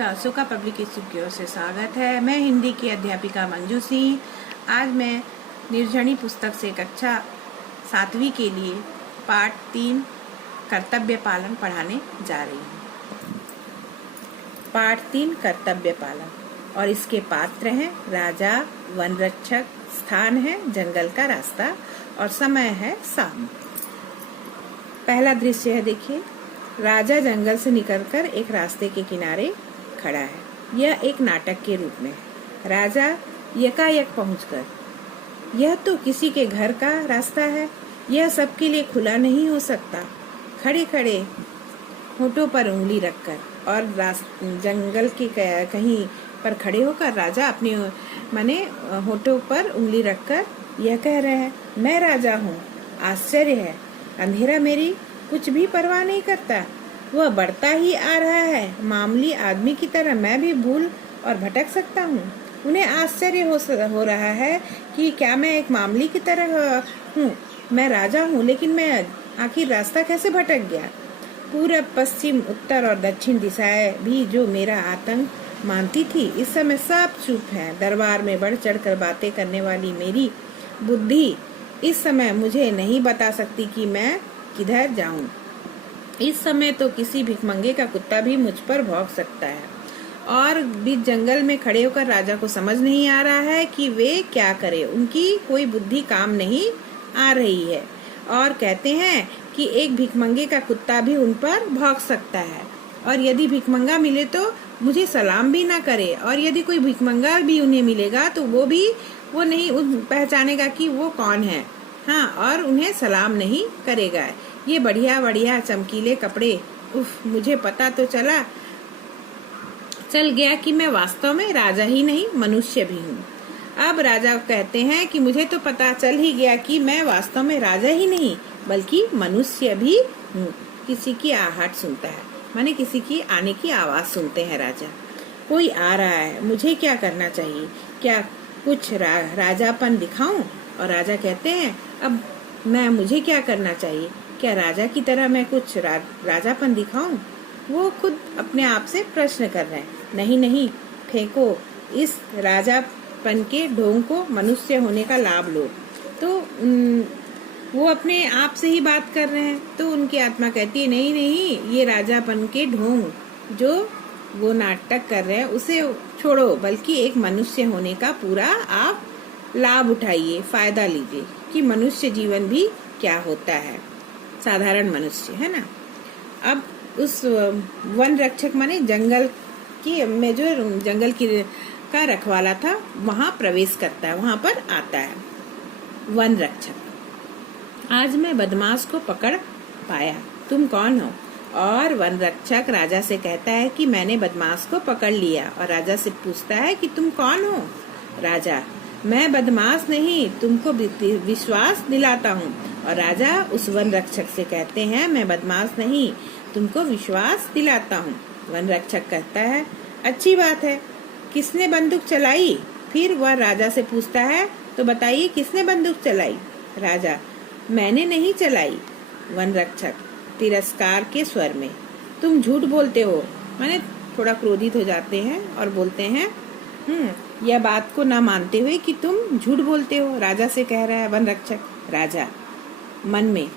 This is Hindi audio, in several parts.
का अशोका पब्लिक स्कूल की ओर से स्वागत है। मैं हिंदी की अध्यापिका मंजू सिंह। आज मैं निर्जनी पुस्तक से कक्षा 7वीं के लिए पाठ 3 कर्तव्य पालन पढ़ाने जा रही हूँ। पाठ 3 कर्तव्य पालन, और इसके पात्र हैं राजा, वन रक्षक, स्थान है जंगल का रास्ता और समय है शाम। पहला दृश्य है, देखिए। राजा जंगल से निकलकर एक रास्ते के किनारे खड़ा है। यह एक नाटक के रूप में है। राजा यकायक पहुंचकर, यह तो किसी के घर का रास्ता है, यह सबके लिए खुला नहीं हो सकता। खड़े खड़े होठों पर उंगली रखकर और जंगल के कहीं पर खड़े होकर राजा अपने माने होठों पर उंगली रखकर यह कह रहे हैं, मैं राजा हूँ। आश्चर्य है, अंधेरा मेरी कुछ भी परवाह नहीं करता, वह बढ़ता ही आ रहा है। मामूली आदमी की तरह मैं भी भूल और भटक सकता हूँ। उन्हें आश्चर्य हो रहा है कि क्या मैं एक मामूली की तरह हूँ। मैं राजा हूँ, लेकिन मैं आखिर रास्ता कैसे भटक गया। पूरब, पश्चिम, उत्तर और दक्षिण दिशाएं भी जो मेरा आतंक मानती थी, इस समय सब चुप है। दरबार में बढ़ चढ़ कर बातें करने वाली मेरी बुद्धि इस समय मुझे नहीं बता सकती कि मैं किधर जाऊं। इस समय तो किसी भिखमंगे का कुत्ता भी मुझ पर भौंक सकता है। और बीच जंगल में खड़े होकर राजा को समझ नहीं आ रहा है कि वे क्या करें। उनकी कोई बुद्धि काम नहीं आ रही है और कहते हैं कि एक भिखमंगे का कुत्ता भी उन पर भौंक सकता है, और यदि भिखमंगा मिले तो मुझे सलाम भी ना करे, और यदि कोई भिखमंगा भी उन्हें मिलेगा तो वो नहीं पहचानेगा कि वो कौन है। हाँ, और उन्हें सलाम नहीं करेगा। ये बढ़िया बढ़िया चमकीले कपड़े, उफ, मुझे पता तो चल गया कि मैं वास्तव में राजा ही नहीं मनुष्य भी हूँ। अब राजा कहते हैं कि मुझे तो पता चल ही गया कि मैं वास्तव में राजा ही नहीं बल्कि मनुष्य भी हूँ। किसी की आहट सुनता है, माने किसी की आने की आवाज सुनते हैं राजा। कोई आ रहा है, मुझे क्या करना चाहिए? क्या कुछ राजापन दिखाऊं? और राजा कहते हैं, अब मुझे क्या करना चाहिए? क्या राजा की तरह मैं कुछ राजापन दिखाऊं? वो खुद अपने आप से प्रश्न कर रहे हैं। नहीं, फेंको इस राजापन के ढोंग को, मनुष्य होने का लाभ लो। तो वो अपने आप से ही बात कर रहे हैं। तो उनकी आत्मा कहती है, नहीं, ये राजापन के ढोंग जो वो नाटक कर रहे हैं उसे छोड़ो, बल्कि एक मनुष्य होने का पूरा आप लाभ उठाइए, फायदा लीजिए कि मनुष्य जीवन भी क्या होता है, साधारण मनुष्य है ना। अब उस वन रक्षक माने जंगल की में जो जंगल की का रखवाला था वहाँ प्रवेश करता है, वहाँ पर आता है वन रक्षक। आज मैं बदमाश को पकड़ पाया, तुम कौन हो? और वन रक्षक राजा से कहता है कि मैंने बदमाश को पकड़ लिया। और राजा से पूछता है कि तुम कौन हो? राजा, मैं बदमाश नहीं, तुमको विश्वास दिलाता हूँ। और राजा उस वन रक्षक से कहते हैं, मैं बदमाश नहीं, तुमको विश्वास दिलाता हूँ। वन रक्षक कहता है, अच्छी बात है, किसने बंदूक चलाई? फिर वह राजा से पूछता है, तो बताइए किसने बंदूक चलाई? राजा, मैंने नहीं चलाई। वन रक्षक तिरस्कार के स्वर में, तुम झूठ बोलते हो। माने थोड़ा क्रोधित हो जाते हैं और बोलते हैं, यह बात को ना मानते हुए कि तुम झूठ बोलते हो। राजा से कह रहा है वन रक्षक। राजा मन में,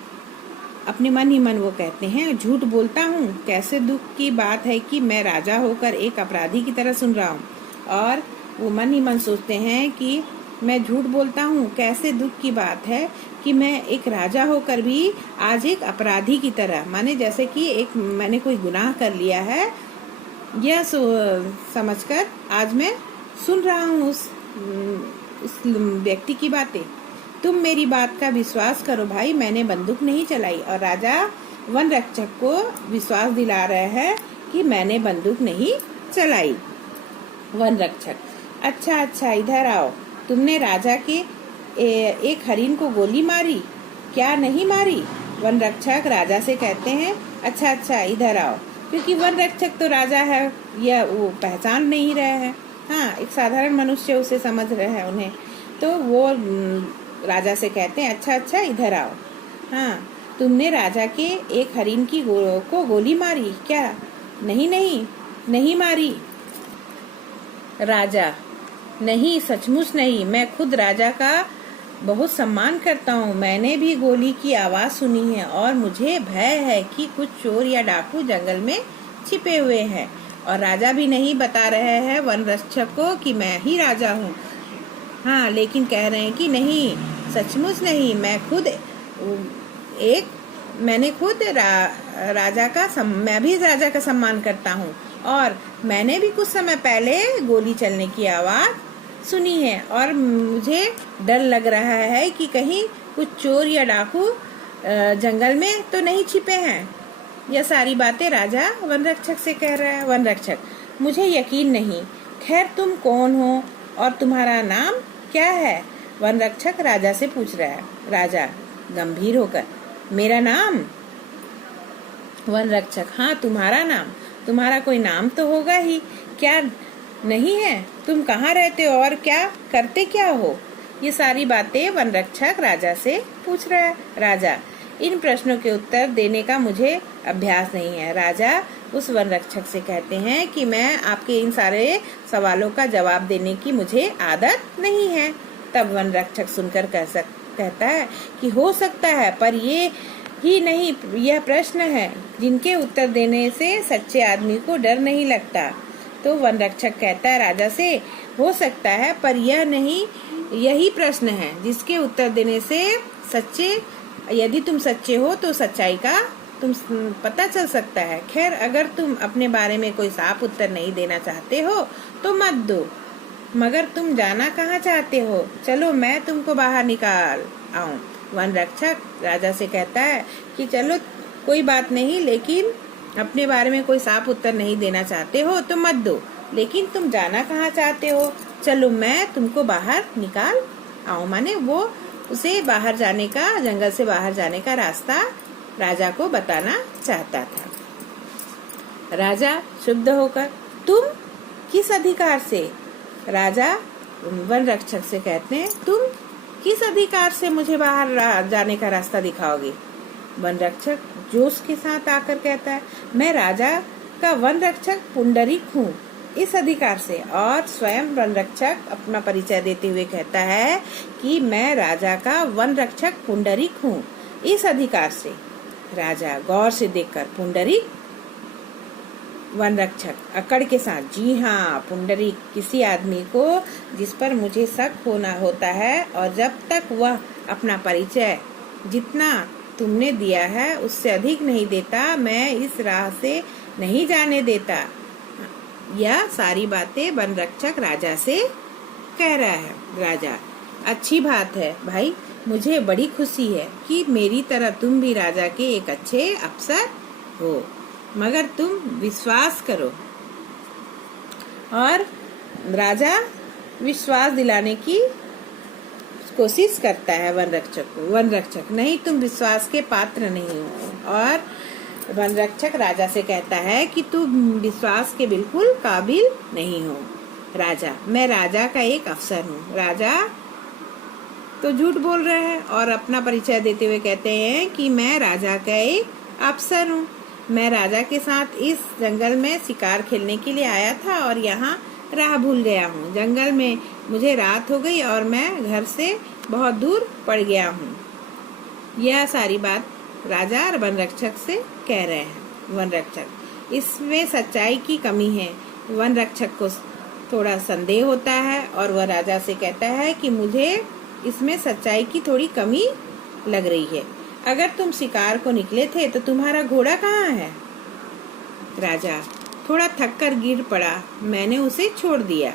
अपने मन ही मन वो कहते हैं, झूठ बोलता हूँ? कैसे दुख की बात है कि मैं राजा होकर एक अपराधी की तरह सुन रहा हूँ। और वो मन ही मन सोचते हैं कि मैं झूठ बोलता हूँ, कैसे दुख की बात है कि मैं एक राजा होकर भी आज एक अपराधी की तरह, माने जैसे कि मैंने कोई गुनाह कर लिया है, यह समझकर आज मैं सुन रहा हूँ उस व्यक्ति की बातें। तुम मेरी बात का विश्वास करो भाई, मैंने बंदूक नहीं चलाई। और राजा वन रक्षक को विश्वास दिला रहे हैं कि मैंने बंदूक नहीं चलाई। वन रक्षक, अच्छा, इधर आओ। तुमने राजा के एक हरिन को गोली मारी क्या? नहीं मारी। वन रक्षक राजा से कहते हैं, अच्छा, इधर आओ। क्योंकि वन रक्षक तो राजा है, यह वो पहचान नहीं रहे हैं। हाँ, एक साधारण मनुष्य उसे समझ रहे हैं उन्हें। तो वो राजा से कहते हैं, अच्छा, इधर आओ। हाँ, तुमने राजा के एक हरिन को गोली मारी क्या? नहीं मारी। राजा, नहीं, सचमुच नहीं, मैं खुद राजा का बहुत सम्मान करता हूँ। मैंने भी गोली की आवाज सुनी है और मुझे भय है कि कुछ चोर या डाकू जंगल में छिपे हुए हैं। और राजा भी नहीं बता रहे हैं वन रक्षक को कि मैं ही राजा हूँ। हाँ, लेकिन कह रहे हैं कि नहीं, सचमुच नहीं, मैंने खुद मैं भी राजा का सम्मान करता हूँ और मैंने भी कुछ समय पहले गोली चलने की आवाज सुनी है और मुझे डर लग रहा है कि कहीं कुछ चोर या डाकू जंगल में तो नहीं छिपे हैं। यह सारी बातें राजा वन रक्षक से कह रहा है। वन रक्षक, मुझे यकीन नहीं। खैर, तुम कौन हो और तुम्हारा नाम क्या है? वन रक्षक राजा से पूछ रहा है। राजा गंभीर होकर, मेरा नाम? वन रक्षक, हाँ, तुम्हारा नाम। तुम्हारा कोई नाम तो होगा ही, क्या नहीं है? तुम कहाँ रहते हो और क्या करते क्या हो? ये सारी बातें वन रक्षक राजा से पूछ रहा है। राजा, इन प्रश्नों के उत्तर देने का मुझे अभ्यास नहीं है। राजा उस वन रक्षक से कहते हैं कि मैं आपके इन सारे सवालों का जवाब देने की मुझे आदत नहीं है। तब वन रक्षक सुनकर कहता है कि हो सकता है, पर ये ही नहीं, यह प्रश्न है जिनके उत्तर देने से सच्चे आदमी को डर नहीं लगता। तो वन रक्षक कहता है राजा से, हो सकता है, पर यह नहीं, यही प्रश्न है जिसके उत्तर देने से यदि तुम सच्चे हो तो सच्चाई का तुम पता चल सकता है। खैर, अगर तुम अपने बारे में कोई साफ उत्तर नहीं देना चाहते हो तो मत दो, मगर तुम जाना कहाँ चाहते हो? चलो मैं तुमको बाहर निकाल आऊं। वन रक्षक राजा से कहता है कि चलो कोई बात नहीं, लेकिन अपने बारे में कोई साफ उत्तर नहीं देना चाहते हो तो मत दो, लेकिन तुम जाना कहाँ चाहते हो? चलो मैं तुमको बाहर निकाल आऊं। माने वो उसे बाहर जाने का, जंगल से बाहर जाने का रास्ता राजा को बताना चाहता था। राजा शुद्ध होकर, तुम किस अधिकार से? राजा वन रक्षक से कहते हैं, तुम किस अधिकार से मुझे बाहर जाने का रास्ता दिखाओगे? वन रक्षक जोश के साथ आकर कहता है, मैं राजा का वन रक्षक पुंडरीक हूँ, इस अधिकार से। और स्वयं वन रक्षक अपना परिचय देते हुए कहता है कि मैं राजा का वन रक्षक पुंडरीक हूँ, इस अधिकार से। राजा गौर से देखकर, पुंडरीक? वन रक्षक अकड़ के साथ, जी हाँ, पुंडरीक किसी आदमी को जिस पर मुझे शक होता है और जब तक वह अपना परिचय जितना तुमने दिया है उससे अधिक नहीं देता, मैं इस राह से नहीं जाने देता। यह सारी बातें वन रक्षक राजा से कह रहा है। राजा, अच्छी बात है भाई, मुझे बड़ी खुशी है कि मेरी तरह तुम भी राजा के एक अच्छे अफसर हो, मगर तुम विश्वास करो। और राजा विश्वास दिलाने की कोशिश करता है वन रक्षक को। वन रक्षक, नहीं, तुम विश्वास के पात्र नहीं हो। और वन रक्षक राजा से कहता है कि तुम विश्वास के बिल्कुल काबिल नहीं हो। राजा, मैं राजा का एक अफसर हूँ। राजा तो झूठ बोल रहे हैं और अपना परिचय देते हुए कहते हैं कि मैं राजा का एक अफसर हूँ। मैं राजा के साथ इस जंगल में शिकार खेलने के लिए आया था और यहाँ राह भूल गया हूँ। जंगल में मुझे रात हो गई और मैं घर से बहुत दूर पड़ गया हूँ। यह सारी बात राजा और वन रक्षक से कह रहे हैं। वन रक्षक, इसमें सच्चाई की कमी है। वन रक्षक को थोड़ा संदेह होता है और वह राजा से कहता है कि मुझे इसमें सच्चाई की थोड़ी कमी लग रही है। अगर तुम शिकार को निकले थे तो तुम्हारा घोड़ा कहाँ है? राजा, थोड़ा थक कर गिर पड़ा, मैंने उसे छोड़ दिया।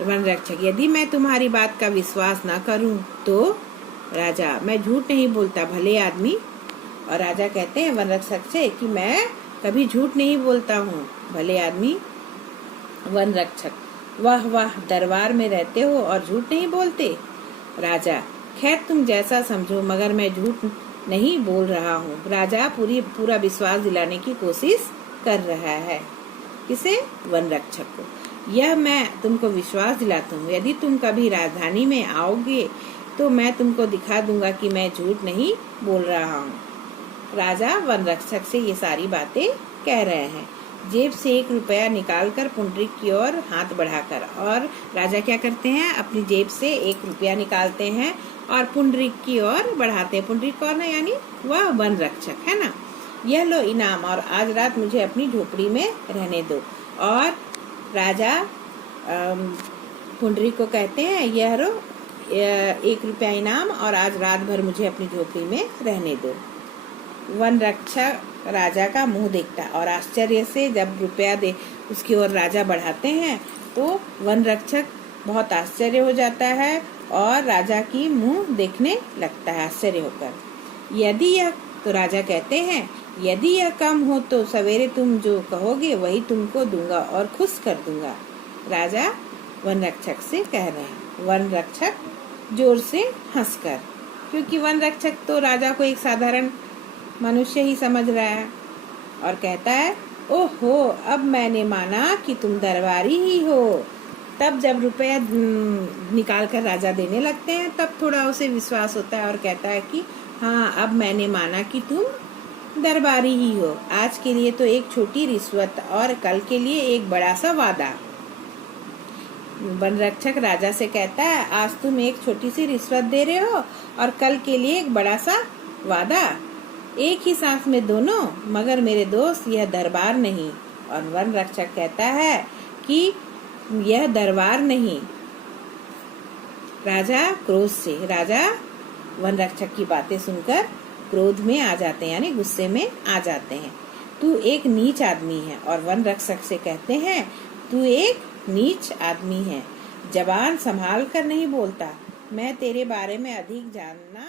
वन रक्षक, यदि मैं तुम्हारी बात का विश्वास न करूं तो? राजा, मैं झूठ नहीं बोलता भले आदमी। और राजा कहते हैं वन रक्षक से कि मैं कभी झूठ नहीं बोलता हूँ भले आदमी। वन रक्षक, वाह वाह, दरबार में रहते हो और झूठ नहीं बोलते? राजा, खैर तुम जैसा समझो, मगर मैं झूठ नहीं बोल रहा हूँ। राजा पूरा विश्वास दिलाने की कोशिश कर रहा है। किसे? वन रक्षक को। यह मैं तुमको विश्वास दिलाता हूँ, यदि तुम कभी राजधानी में आओगे तो मैं तुमको दिखा दूंगा कि मैं झूठ नहीं बोल रहा हूँ। राजा वन रक्षक से ये सारी बातें कह रहे हैं। जेब से 1 रुपया निकालकर पुंडरीक की ओर हाथ बढ़ाकर। और राजा क्या करते हैं, अपनी जेब से 1 रुपया निकालते हैं और पुंडरीक की ओर बढ़ाते हैं। पुंडरीक कौन है, यानी वह वन रक्षक है ना। यह लो इनाम, और आज रात मुझे अपनी झोपड़ी में रहने दो। और राजा पुंडरीक को कहते हैं, यह लो 1 रुपया इनाम, और आज रात भर मुझे अपनी झोपड़ी में रहने दो। वन रक्षक राजा का मुंह देखता और आश्चर्य से जब रुपया दे उसकी ओर राजा बढ़ाते हैं तो वन रक्षक बहुत आश्चर्य हो जाता है और राजा की मुंह देखने लगता है आश्चर्य होकर। यदि यह, तो राजा कहते हैं, यदि यह कम हो तो सवेरे तुम जो कहोगे वही तुमको दूंगा और खुश कर दूंगा। राजा वन रक्षक से कह रहे हैं। वन रक्षक जोर से हंसकर, क्योंकि वन रक्षक तो राजा को एक साधारण मनुष्य ही समझ रहा है, और कहता है, ओहो, अब मैंने माना कि तुम दरबारी ही हो। तब जब रुपया निकाल कर राजा देने लगते हैं तब थोड़ा उसे विश्वास होता है और कहता है कि हाँ, अब मैंने माना कि तुम दरबारी ही हो। आज के लिए तो एक छोटी रिश्वत और कल के लिए एक बड़ा सा वादा। वन रक्षक राजा से कहता है, आज तुम एक छोटी सी रिश्वत दे रहे हो और कल के लिए एक बड़ा सा वादा। एक ही सांस में दोनों, मगर मेरे दोस्त यह दरबार नहीं। और वन रक्षक कहता है कि यह दरबार नहीं। राजा क्रोध से, राजा वन रक्षक की बातें सुनकर क्रोध में आ जाते हैं, यानी गुस्से में आ जाते हैं। तू एक नीच आदमी है। और वन रक्षक से कहते हैं, तू एक नीच आदमी है, जबान संभाल कर नहीं बोलता। मैं तेरे बारे में अधिक जानना